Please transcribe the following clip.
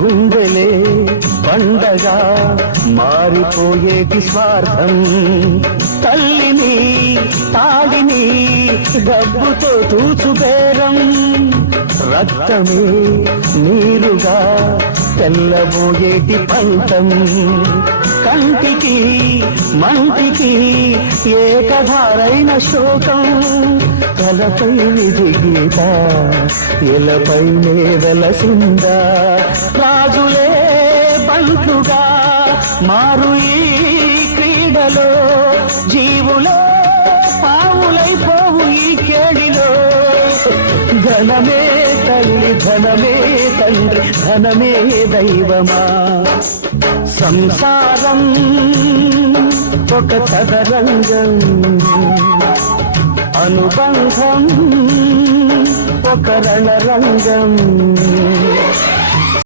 గుండెలే పండగా మారిపోయేటి స్వార్థం. తల్లిని తాడిని డబ్బుతో తూచుబేరం, రక్తమే నీరుగా తెల్లబోయేటి పంతం. కంటికి మంటికి ఏకధారైన శోకం, తలపై విధి గీత ఎలపైనే వెలసిందా. రాజులే బంటుగా మారు ఈ క్రీడలో, జీవులే పావులైపోవు ఈ కేడిలో. ధనమే తల్లి ధనమే తండ్రి ధనమే దైవమా. సంసారం ఒక చదరంగం, అనుబంధం ఒక రణరంగం.